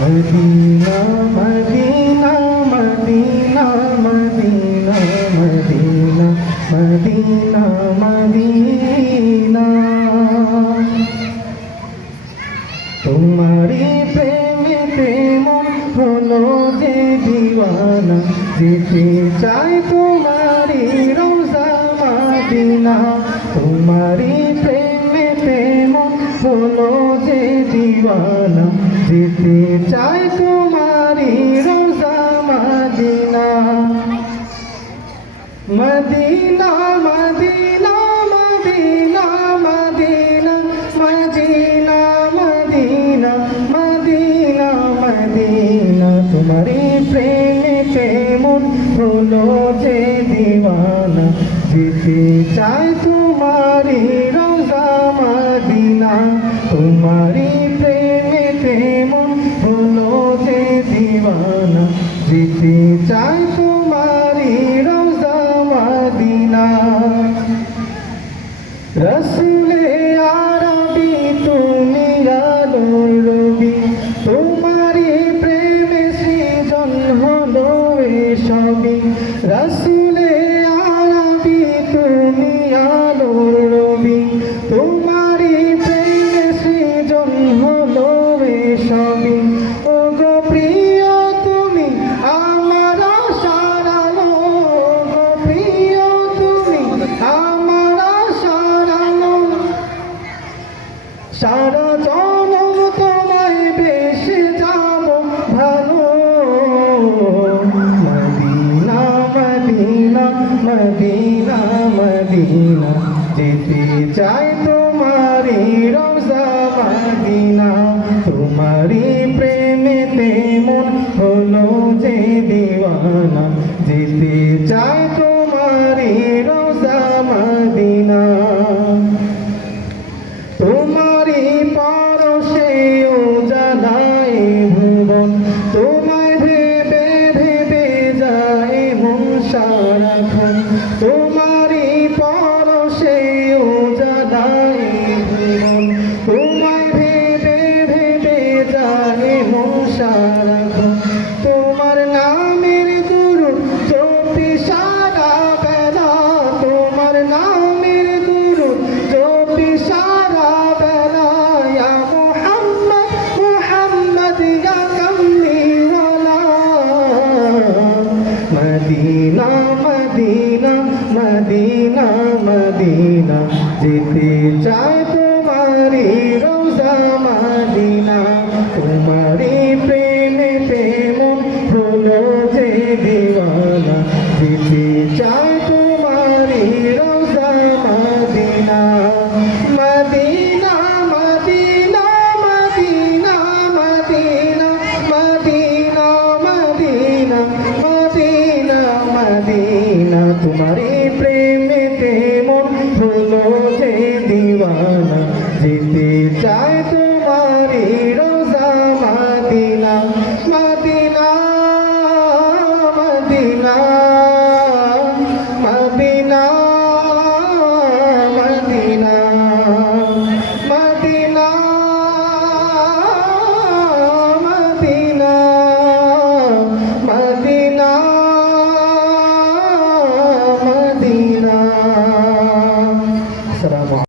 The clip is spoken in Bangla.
Medina Medina Medina Medina Medina Medina Medina তোমারি প্রেমেতে মন হলো যে দিওয়ানা যেতে চাই তোমারি রোজা মদিনা তোমারি প্রেমেতে মন হলো যে দিওয়ানা যেতে চাই তোমারি রোজা Medina Medina Medina Medina Medina Medina Medina Medina Medina তোমারি প্রেমেতে মন হলো যে দিওয়ানা যেতে চাই তোমারি রোজা মদিনা তোমারি প্রেমেতে মন হলো যে দিওয়ানা যেতে চাই তোমারি রোজা মদিনা রসুলে আরবি তুমি আলোর রবি তোমারি প্রেমে সৃজন হলো এসবই রসুলে আরবি তুমি আলোর রবি তোমারি প্রেমে সৃজন হলো এসবই ও গো প্রিয় তুমি আমার আশার আলো গো প্রিয় তুমি আমার আশার আলো সারা জনম তোমায় বেশি যাব ভালো মদিনা মদিনা মদিনা মদিনা যেতে চাই তোমারি রোজা মদিনা তোমারি প্রেমেতে মন হলো যে দিওয়ানা যেতে চাই তোমারি রোজা মদিনা তোমারি পরশে ও জানাই ভুবন তোমায় ভেবে ভেবে যায় মন সারাক্ষণ তোমারি পরশে ও জানাই ভুবন তোমায় ভেবে ভেবে যায় মন সারাক্ষণ তোমার নামের গুরু জপি সারা বেলা তোমার নামের গুরু জপি সারা মদিনা মদিনা মদিনা মদিনা যেতে চাই তোমারি রোজা মদিনা তোমারি প্রেমেতে মন হলো যে দিওয়ানা যেতে চাই তোমারি রোজা Medina Medina Medina Medina Medina Medina Medina Medina Medina তোমারি প্রেমেতে মন হলো যে দিওয়ানা যেতে চাই তো